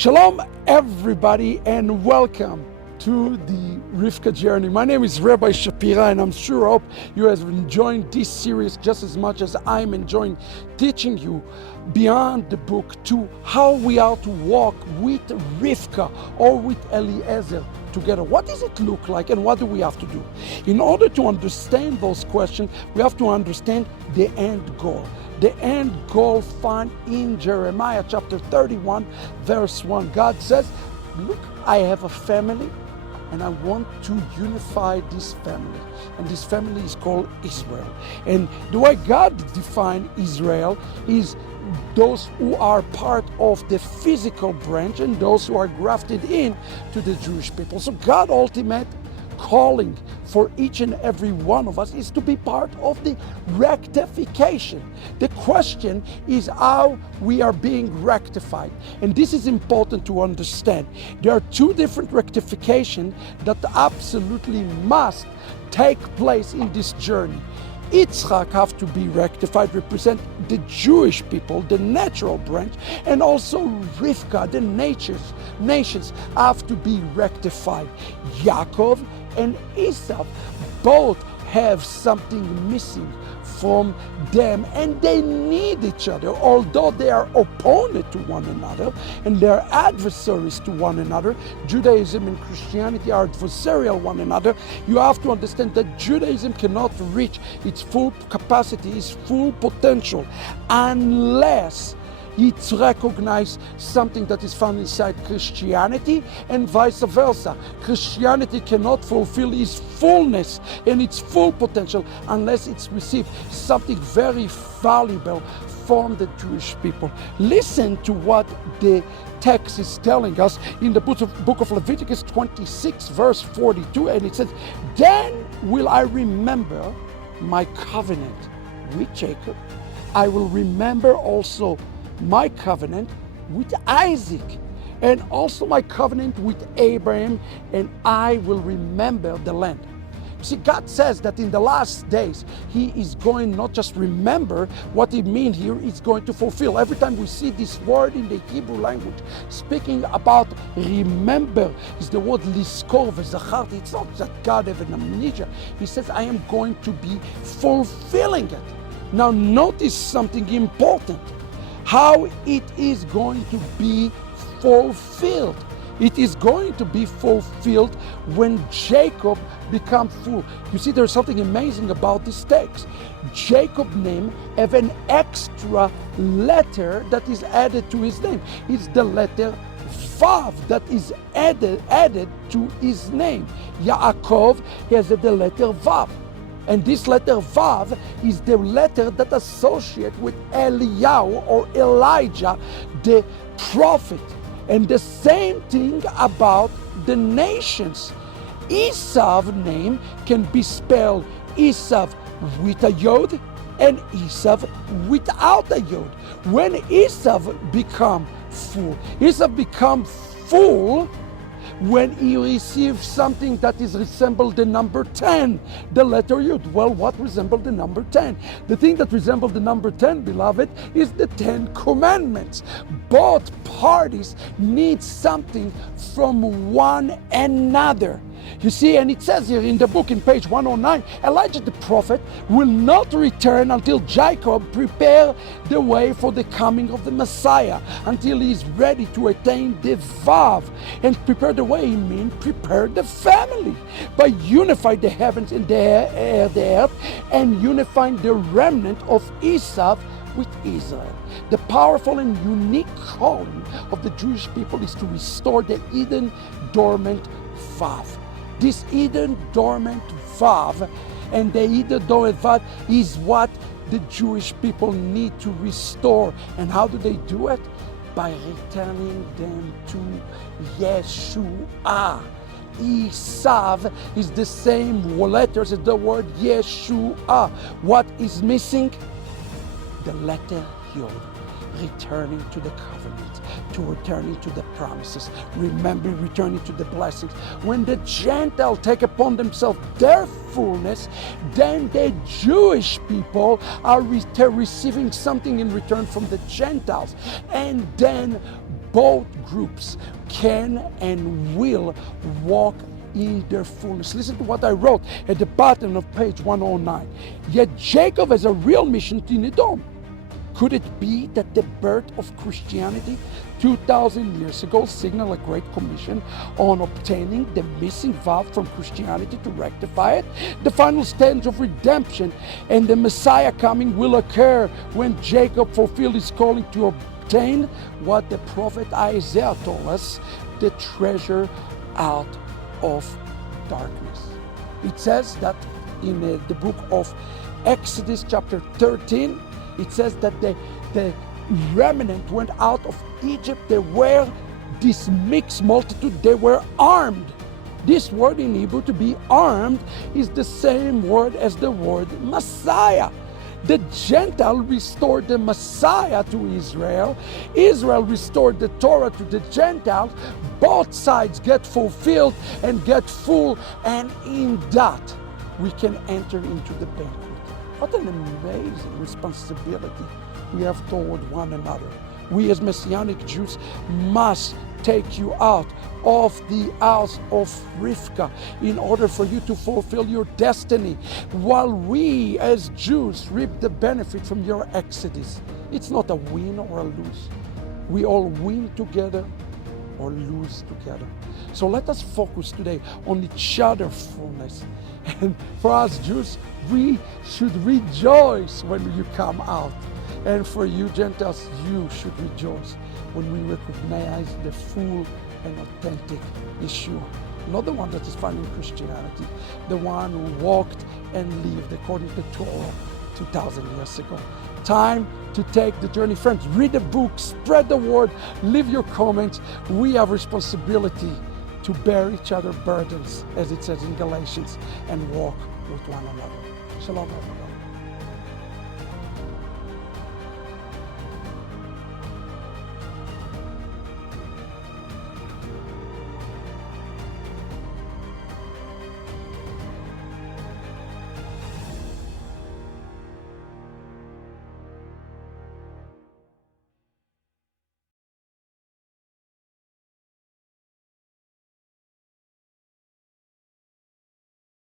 Shalom everybody and welcome to the Rivka journey. My name is Rabbi Shapira and I'm sure hope you have enjoyed this series just as much as I'm enjoying teaching you beyond the book to how we are to walk with Rivka or with Eliezer together. What does it look like and what do we have to do? In order to understand those questions, we have to understand the end goal. The end goal found in Jeremiah chapter 31 verse 1. God says, look, I have a family and I want to unify this family. And this family is called Israel. And the way God defined Israel is those who are part of the physical branch and those who are grafted in to the Jewish people. So God's ultimate calling for each and every one of us is to be part of the rectification. The question is how we are being rectified. And this is important to understand. There are two different rectifications that absolutely must take place in this journey. Itzhak have to be rectified, represent the Jewish people, the natural branch, and also Rivka, the nations have to be rectified. Yaakov and Esau both have something missing from them and they need each other. Although they are opponents to one another and they are adversaries to one another, Judaism and Christianity are adversarial one another. You have to understand that Judaism cannot reach its full capacity, its full potential, unless it recognizes something that is found inside Christianity and vice versa. Christianity cannot fulfill its fullness and its full potential unless it's received something very valuable from the Jewish people. Listen to what the text is telling us in the book of Leviticus 26 verse 42, and it says, "Then will I remember my covenant with Jacob. I will remember also my covenant with Isaac, and also my covenant with Abraham, and I will remember the land." See, God says that in the last days, He is going not just remember what it means here, He's going to fulfill. Every time we see this word in the Hebrew language, speaking about remember, is the word liskor v'zacharti. It's not that God has an amnesia. He says, I am going to be fulfilling it. Now notice something important. How it is going to be fulfilled. It is going to be fulfilled when Jacob becomes full. You see, there's something amazing about this text. Jacob's name have an extra letter that is added to his name. It's the letter Vav that is added to his name. Yaakov has the letter Vav. And this letter Vav is the letter that associates with Eliyahu or Elijah, the prophet. And the same thing about the nations. Esau's name can be spelled Esau with a yod and Esau without a yod. When Esau become full when he receives something that is resembled the number 10, the letter Yud. Well, what resembled the number 10? The thing that resembled the number 10, beloved, is the 10 commandments. Both parties need something from one another. You see, and it says here in the book in page 109, Elijah the prophet will not return until Jacob prepare the way for the coming of the Messiah, until he is ready to attain the Vav. And prepare the way, means prepare the family by unifying the heavens and the earth and unifying the remnant of Esau with Israel. The powerful and unique calling of the Jewish people is to restore the Eden dormant Vav. This Eden dormant Vav and the Eden dormant Vav is what the Jewish people need to restore. And how do they do it? By returning them to Yeshua. Esav is the same letters as the word Yeshua. What is missing? The letter Yod. Returning to the covenant, to returning to the promises, remember, returning to the blessings. When the Gentiles take upon themselves their fullness, then the Jewish people are receiving something in return from the Gentiles. And then both groups can and will walk in their fullness. Listen to what I wrote at the bottom of page 109. Yet Jacob has a real mission to Edom. Could it be that the birth of Christianity 2,000 years ago signaled a great commission on obtaining the missing vow from Christianity to rectify it? The final stage of redemption and the Messiah coming will occur when Jacob fulfilled his calling to obtain what the prophet Isaiah told us, the treasure out of darkness. It says that in the book of Exodus chapter 13, it says that the remnant went out of Egypt. They were this mixed multitude. They were armed. This word in Hebrew, to be armed, is the same word as the word Messiah. The Gentile restored the Messiah to Israel. Israel restored the Torah to the Gentiles. Both sides get fulfilled and get full, and in that we can enter into the banquet. What an amazing responsibility we have toward one another. We as Messianic Jews must take you out of the house of Rivka in order for you to fulfill your destiny, while we as Jews reap the benefit from your exodus. It's not a win or a lose. We all win together or lose together. So let us focus today on each other's fullness. And for us Jews, we should rejoice when you come out. And for you Gentiles, you should rejoice when we recognize the full and authentic Yeshua. Not the one that is found in Christianity, the one who walked and lived according to Torah 2,000 years ago. Time to take the journey. Friends, read the book, spread the word, leave your comments. We have responsibility to bear each other's burdens, as it says in Galatians, and walk with one another. Shalom.